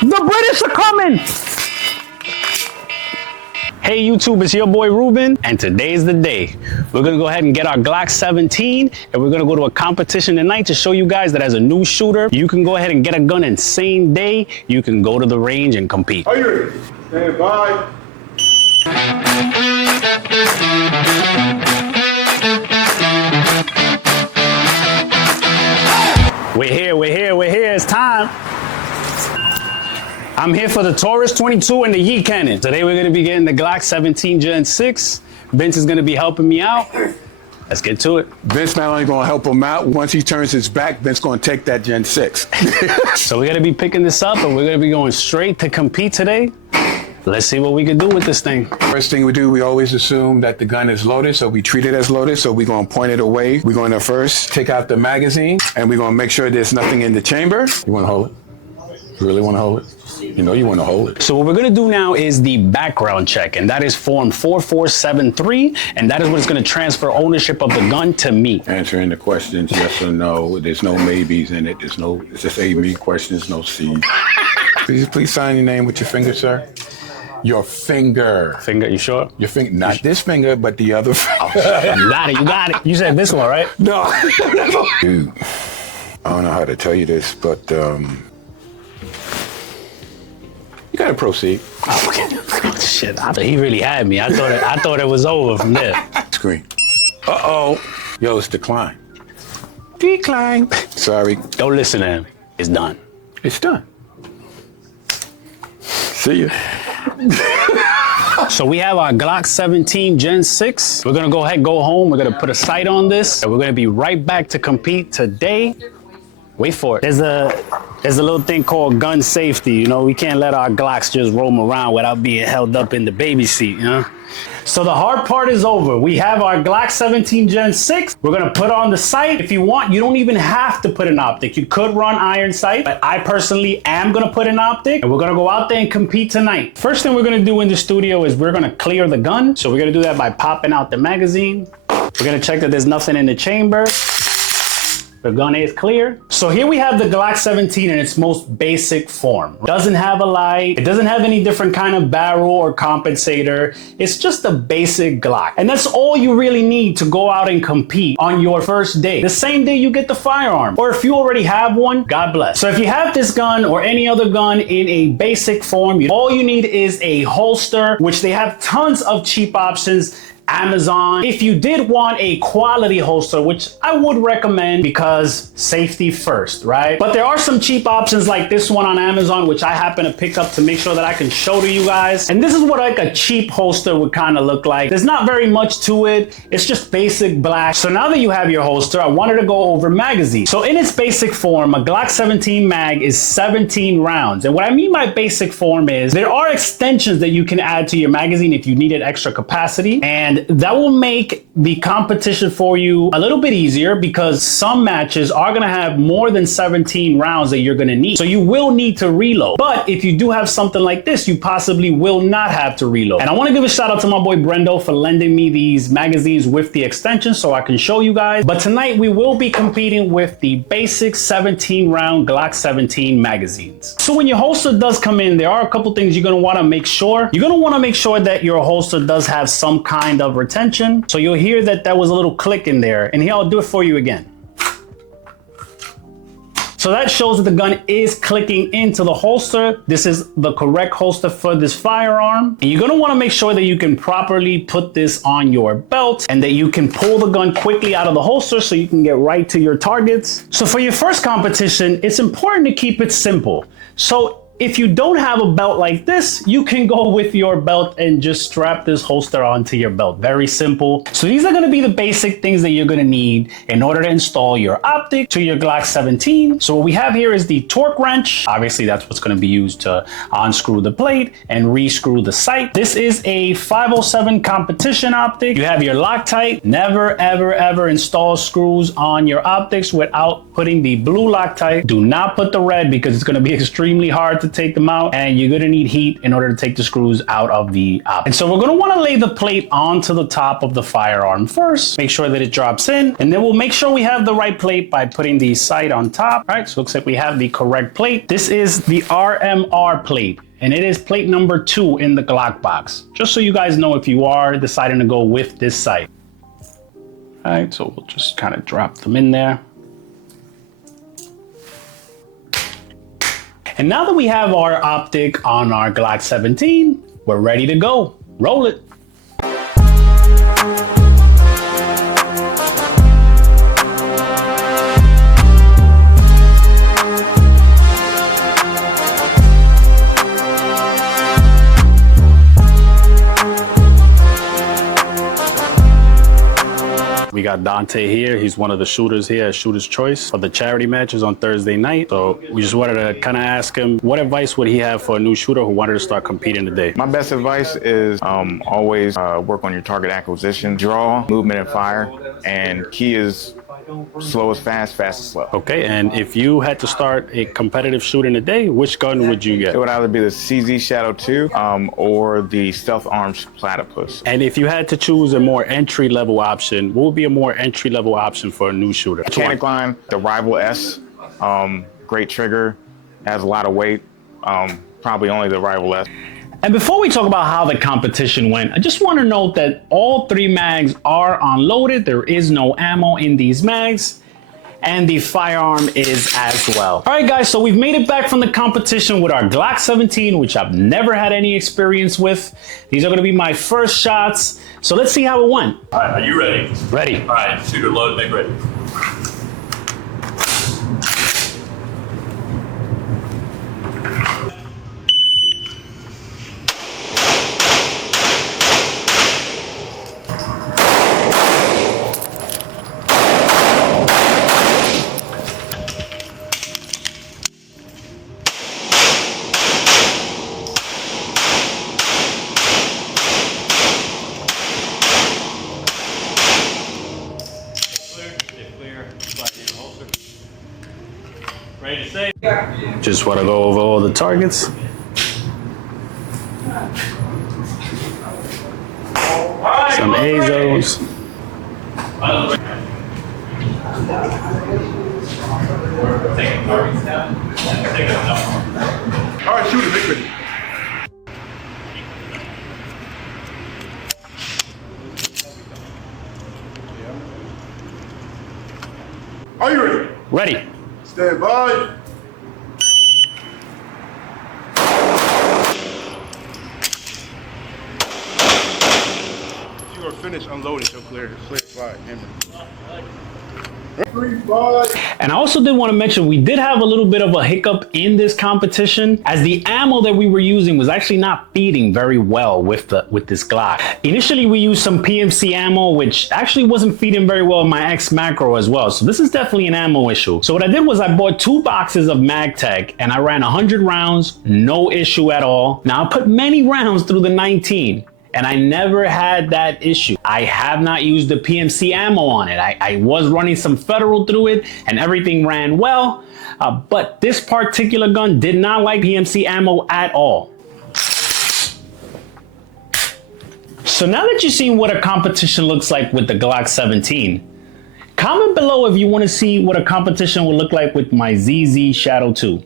The British are coming! Hey YouTube, it's your boy Ruben, and today's the day. We're gonna go ahead and get our Glock 17, and we're gonna go to a competition tonight to show you guys that as a new shooter, you can go ahead and get a gun in same day. You can go to the range and compete. Are you ready? Stand by. We're here, it's time. I'm here for the Taurus 22 and the Yeet Cannon. Today we're gonna be getting the Glock 17 Gen 6. Vince is gonna be helping me out. Let's get to it. Vince not only gonna help him out, once he turns his back, Vince gonna take that Gen 6. So we're gonna be picking this up and we're gonna be going straight to compete today. Let's see what we can do with this thing. First thing we do, we always assume that the gun is loaded, so we treat it as loaded, so we're gonna point it away. We're gonna first take out the magazine, and we're gonna make sure there's nothing in the chamber. You wanna hold it? You really wanna hold it? You know you wanna hold it. So what we're gonna do now is the background check, and that is form 4473, and that is what is gonna transfer ownership of the gun to me. Answering the questions, yes or no. There's no maybes in it. It's just A-B questions, no C. Please sign your name with your finger, sir. Your finger. Finger, you sure? Your finger, not this finger, but the other finger. You got it. You said this one, right? No. Dude, I don't know how to tell you this, but you gotta proceed. Oh, okay. Shit, he really had me. I thought it was over from there. Screen. Uh-oh. Yo, it's decline. Decline. Sorry. Don't listen to him. It's done. It's done. See ya. So we have our Glock 17 Gen 6. We're gonna go ahead, go home. We're gonna put a sight on this. And we're gonna be right back to compete today. Wait for it. There's a little thing called gun safety. You know, we can't let our Glocks just roam around without being held up in the baby seat, you know? So the hard part is over. We have our Glock 17 Gen 6. We're gonna put on the sight. If you want, you don't even have to put an optic. You could run iron sight, but I personally am gonna put an optic, and we're gonna go out there and compete tonight. First thing we're gonna do in the studio is we're gonna clear the gun. So we're gonna do that by popping out the magazine. We're gonna check that there's nothing in the chamber. The gun is clear. So here we have the Glock 17 in its most basic form. It doesn't have a light. It doesn't have any different kind of barrel or compensator. It's just a basic Glock. And that's all you really need to go out and compete on your first day. The same day you get the firearm. Or if you already have one, God bless. So if you have this gun or any other gun in a basic form, all you need is a holster, which they have tons of cheap options. Amazon. If you did want a quality holster, which I would recommend because safety first, right? But there are some cheap options like this one on Amazon, which I happen to pick up to make sure that I can show to you guys. And this is what like a cheap holster would kind of look like. There's not very much to it. It's just basic black. So now that you have your holster, I wanted to go over magazines. So in its basic form, a Glock 17 mag is 17 rounds. And what I mean by basic form is there are extensions that you can add to your magazine if you needed extra capacity. And that will make the competition for you a little bit easier because some matches are gonna have more than 17 rounds that you're gonna need. So you will need to reload. But if you do have something like this, you possibly will not have to reload. And I wanna give a shout out to my boy Brendo for lending me these magazines with the extension so I can show you guys. But tonight we will be competing with the basic 17 round Glock 17 magazines. So when your holster does come in, there are a couple things you're gonna wanna make sure. You're gonna wanna make sure that your holster does have some kind of retention. So you'll hear that there was a little click in there, and here I'll do it for you again. So that shows that the gun is clicking into the holster. This is the correct holster for this firearm. And you're gonna wanna make sure that you can properly put this on your belt and that you can pull the gun quickly out of the holster so you can get right to your targets. So for your first competition, it's important to keep it simple. So if you don't have a belt like this, you can go with your belt and just strap this holster onto your belt. Very simple. So these are gonna be the basic things that you're gonna need in order to install your optic to your Glock 17. So what we have here is the torque wrench. Obviously that's what's gonna be used to unscrew the plate and re-screw the sight. This is a 507 competition optic. You have your Loctite. Never, ever, ever install screws on your optics without putting the blue Loctite. Do not put the red because it's gonna be extremely hard to take them out, and you're gonna need heat in order to take the screws out of the optic. And so we're gonna wanna lay the plate onto the top of the firearm first, make sure that it drops in, and then we'll make sure we have the right plate by putting the sight on top. All right, so it looks like we have the correct plate. This is the RMR plate, and it is plate number 2 in the Glock box, just so you guys know if you are deciding to go with this sight. All right, so we'll just kind of drop them in there. And now that we have our optic on our Glock 17, we're ready to go. Roll it. We got Dante here. He's one of the shooters here at Shooter's Choice for the charity matches on Thursday night. So we just wanted to kind of ask him, what advice would he have for a new shooter who wanted to start competing today? My best advice is always work on your target acquisition, draw, movement, and fire. And key is slow is fast, fast is slow. Okay, and if you had to start a competitive shooting today, which gun would you get? It would either be the CZ Shadow 2 or the Stealth Arms Platypus. And if you had to choose a more entry-level option, what would be a more entry-level option for a new shooter? Mechanic line, the Rival S, great trigger, has a lot of weight, probably only the Rival S. And before we talk about how the competition went, I just want to note that all 3 mags are unloaded. There is no ammo in these mags, and the firearm is as well. All right, guys, so we've made it back from the competition with our Glock 17, which I've never had any experience with. These are going to be my first shots. So let's see how it went. All right, are you ready? Ready. All right, shooter load, make ready. Ready to say? Just want to go over all the targets. Some Azos. Taking targets down. Take it down. All right, shooter, make ready. Are you ready? Ready. Stand by. You are finished unloading, so clear slide, hammer. 3, 5. And I also did want to mention we did have a little bit of a hiccup in this competition, as the ammo that we were using was actually not feeding very well with this Glock. Initially we used some PMC ammo, which actually wasn't feeding very well in my X macro as well. So this is definitely an ammo issue. So what I did was I bought 2 boxes of MagTech and I ran 100 rounds, no issue at all. Now I put many rounds through the 19. And I never had that issue. I have not used the PMC ammo on it. I was running some Federal through it and everything ran well, but this particular gun did not like PMC ammo at all. So now that you've seen what a competition looks like with the Glock 17, comment below if you want to see what a competition would look like with my ZZ Shadow 2.